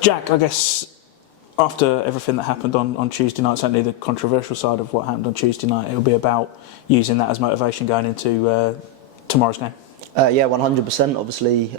Jack, I guess after everything that happened on Tuesday night, certainly the controversial side of what happened on Tuesday night, it'll be about using that as motivation going into tomorrow's game. Yeah, 100%. Obviously,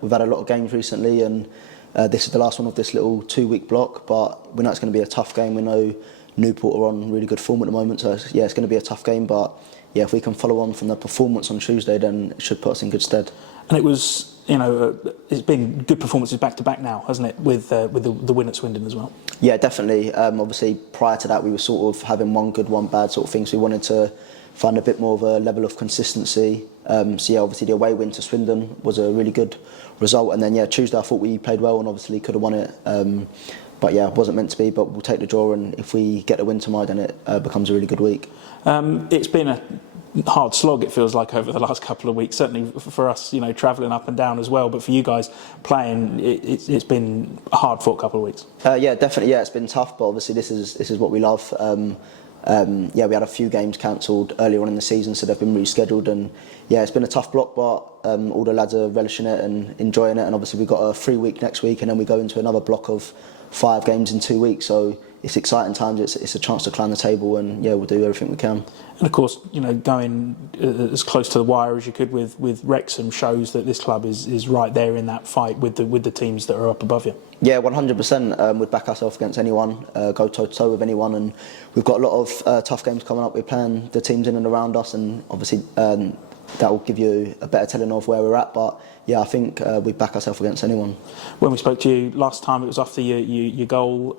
we've had a lot of games recently, and this is the last one of this little 2-week block. But we know it's going to be a tough game. We know Newport are on really good form at the moment, so yeah, it's going to be a tough game. But yeah, if we can follow on from the performance on Tuesday, then it should put us in good stead. And it was, it's been good performances back to back now, hasn't it? With the win at Swindon as well. Yeah, definitely. Obviously, prior to that, we were sort of having one good, one bad sort of thing. So we wanted to find a bit more of a level of consistency. So yeah, obviously the away win to Swindon was a really good result. And then yeah, Tuesday I thought we played well and obviously could have won it. But yeah, it wasn't meant to be. But we'll take the draw, and if we get the win tomorrow, then it becomes a really good week. It's been a hard slog, it feels like, over the last couple of weeks. Certainly for us, travelling up and down as well. But for you guys playing, it's been a hard-fought couple of weeks. Yeah, definitely. Yeah, it's been tough, but obviously this is what we love. Yeah, we had a few games cancelled earlier on in the season, so they've been rescheduled, and yeah, it's been a tough block, but all the lads are relishing it and enjoying it. And obviously we've got a free week next week, and then we go into another block of 5 games in 2 weeks. So it's exciting times. It's a chance to climb the table, and yeah, we'll do everything we can. And of course, going as close to the wire as you could with Wrexham shows that this club is right there in that fight with the teams that are up above you. Yeah, 100%. We'd back ourselves against anyone, go toe to toe with anyone, and we've got a lot of tough games coming up. We're playing the teams in and around us, and obviously that will give you a better telling of where we're at. But yeah, I think we back ourselves against anyone. When we spoke to you last time, it was after your goal.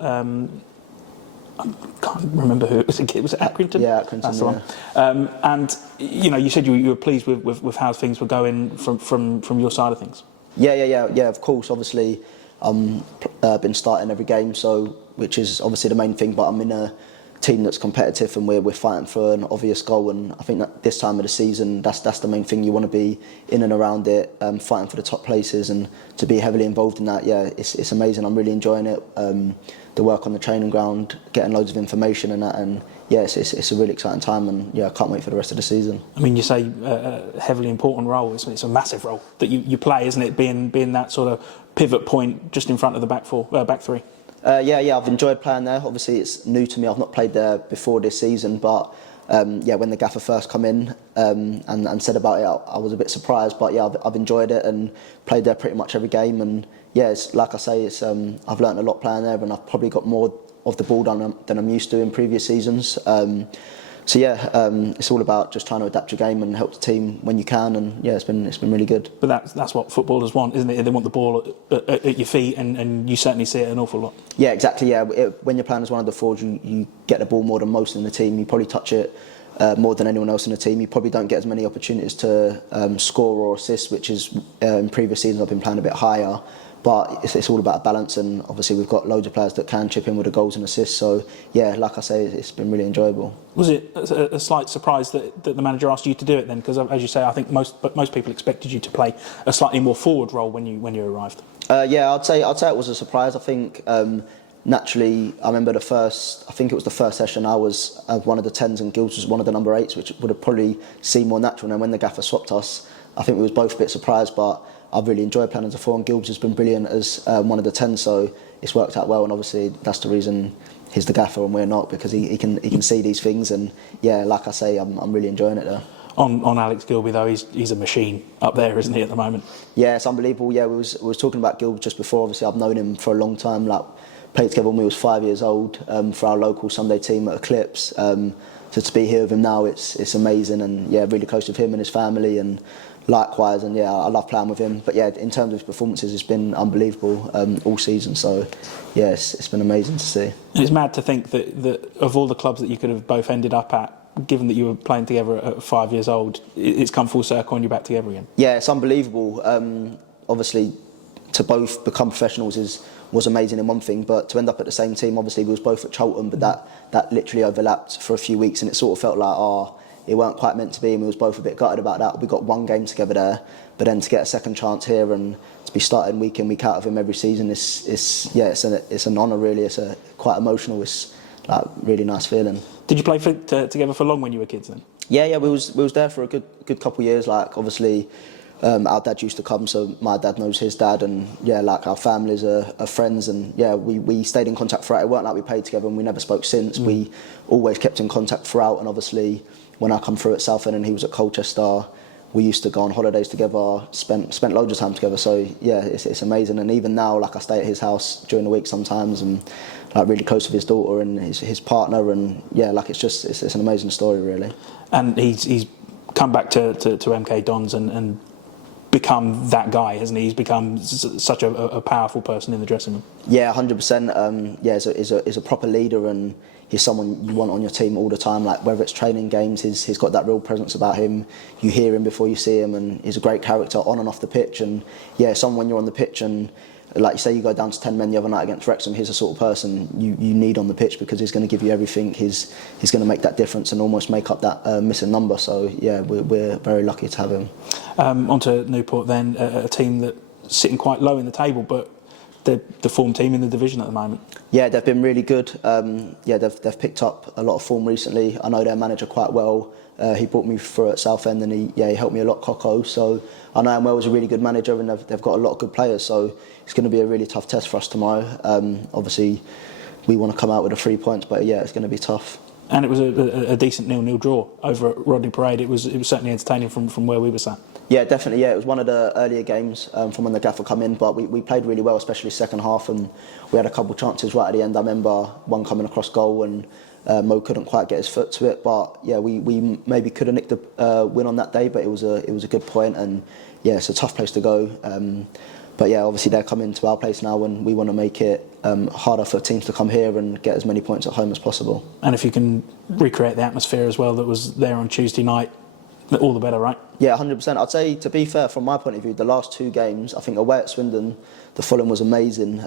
I can't remember who it was. Was it Accrington? Yeah, Accrington. That's the one. And you said you were pleased with how things were going from your side of things. Yeah. Of course, obviously, been starting every game, so which is obviously the main thing. But I'm in a team that's competitive, and we're fighting for an obvious goal. And I think that this time of the season, that's the main thing. You want to be in and around it, fighting for the top places, and to be heavily involved in that. Yeah, it's amazing. I'm really enjoying it. The work on the training ground, getting loads of information and that, and yeah, it's a really exciting time, and yeah, I can't wait for the rest of the season. I mean, you say a heavily important role. It's a massive role that you play, isn't it? Being that sort of pivot point just in front of the back three. Yeah, I've enjoyed playing there. Obviously, it's new to me. I've not played there before this season, but yeah, when the gaffer first come in and said about it, I was a bit surprised. But yeah, I've enjoyed it and played there pretty much every game. And yeah, it's like I say, I've learnt a lot playing there, and I've probably got more of the ball than I'm used to in previous seasons. So yeah, it's all about just trying to adapt your game and help the team when you can, and yeah, it's been really good. But that's what footballers want, isn't it? They want the ball at your feet, and you certainly see it an awful lot. Yeah, exactly. Yeah, when you're playing as one of the forwards, you get the ball more than most in the team. You probably touch it more than anyone else in the team. You probably don't get as many opportunities to score or assist, which is in previous seasons I've been playing a bit higher. But it's all about balance, and obviously we've got loads of players that can chip in with the goals and assists. So yeah, like I say, it's been really enjoyable. Was it a slight surprise that the manager asked you to do it then? Because as you say, I think most people expected you to play a slightly more forward role when you arrived. Yeah, I'd say it was a surprise. I think naturally, I remember I think it was the first session, I was one of the 10s and Gills was one of the number 8s, which would have probably seemed more natural. And then when the gaffer swapped us, I think we was both a bit surprised, but I've really enjoyed playing as a 4, and Gilbs has been brilliant as one of the 10s, so it's worked out well, and obviously that's the reason he's the gaffer and we're not, because he can see these things, and yeah, like I say, I'm really enjoying it there. On Alex Gilby though, he's a machine up there, isn't he, at the moment? Yeah, it's unbelievable. Yeah, we was talking about Gilbs just before. Obviously, I've known him for a long time. Like, played together when we was 5 years old for our local Sunday team at Eclipse. So to be here with him now, it's amazing, and yeah, really close with him and his family, and likewise, and yeah, I love playing with him. But yeah, in terms of his performances, it's been unbelievable all season. So yeah, it's been amazing to see. It's mad to think that of all the clubs that you could have both ended up at, given that you were playing together at 5 years old, it's come full circle and you're back together again. Yeah, it's unbelievable. Obviously, to both become professionals was amazing in one thing, but to end up at the same team, obviously we was both at Cheltenham, but that literally overlapped for a few weeks, and it sort of felt like it weren't quite meant to be, and we was both a bit gutted about that. We got one game together there, but then to get a second chance here and to be starting week in, week out of him every season, it's an honour really. It's quite emotional. It's like really nice feeling. Did you play together for long when you were kids then? Yeah, we was there for a good couple of years. Like obviously, our dad used to come, so my dad knows his dad, and yeah, like our families are friends, and yeah, we stayed in contact throughout. It weren't like we played together and we never spoke since. We always kept in contact throughout, and obviously when I come through at Southend and he was at Colchester, we used to go on holidays together, spent loads of time together. So yeah, it's amazing. And even now, like I stay at his house during the week sometimes, and like really close with his daughter and his partner, and yeah, like it's an amazing story really. And he's come back to MK Dons and become that guy, hasn't he? He's become such a powerful person in the dressing room. Yeah, 100%. Yeah, he's a proper leader, and he's someone you want on your team all the time. Like whether it's training games, he's got that real presence about him. You hear him before you see him, and he's a great character on and off the pitch. And yeah, someone when you're on the pitch and like you say, you go down to 10 men the other night against Wrexham, he's the sort of person you need on the pitch, because he's going to give you everything. He's going to make that difference and almost make up that missing number. So yeah, we're very lucky to have him. Onto Newport then, a team that's sitting quite low in the table, but they're the form team in the division at the moment. Yeah, they've been really good. Yeah, they've picked up a lot of form recently. I know their manager quite well. He brought me through at Southend, and he helped me a lot, Coco. So I know him well as a really good manager, and they've got a lot of good players. So it's going to be a really tough test for us tomorrow. Obviously, we want to come out with the 3 points, but yeah, it's going to be tough. And it was a decent 0-0 draw over at Rodney Parade. It was certainly entertaining from where we were sat. Yeah, definitely. Yeah, it was one of the earlier games from when the gaffer come in, but we played really well, especially second half, and we had a couple of chances right at the end. I remember one coming across goal, and Mo couldn't quite get his foot to it. But yeah, we maybe could have nicked the win on that day, but it was a good point, and yeah, it's a tough place to go. But yeah, obviously they're coming to our place now, and we want to make it harder for teams to come here and get as many points at home as possible. And if you can recreate the atmosphere as well that was there on Tuesday night, all the better, right? Yeah, 100%. I'd say, to be fair, from my point of view, the last two games, I think away at Swindon, the Fulham was amazing,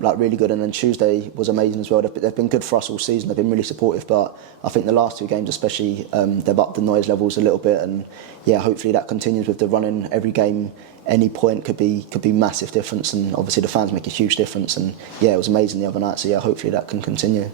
like really good, and then Tuesday was amazing as well. They've been good for us all season. They've been really supportive, but I think the last two games especially, they've upped the noise levels a little bit, and yeah, hopefully that continues with the running. Every game, any point could be massive difference, and obviously the fans make a huge difference, and yeah, it was amazing the other night, so yeah, hopefully that can continue.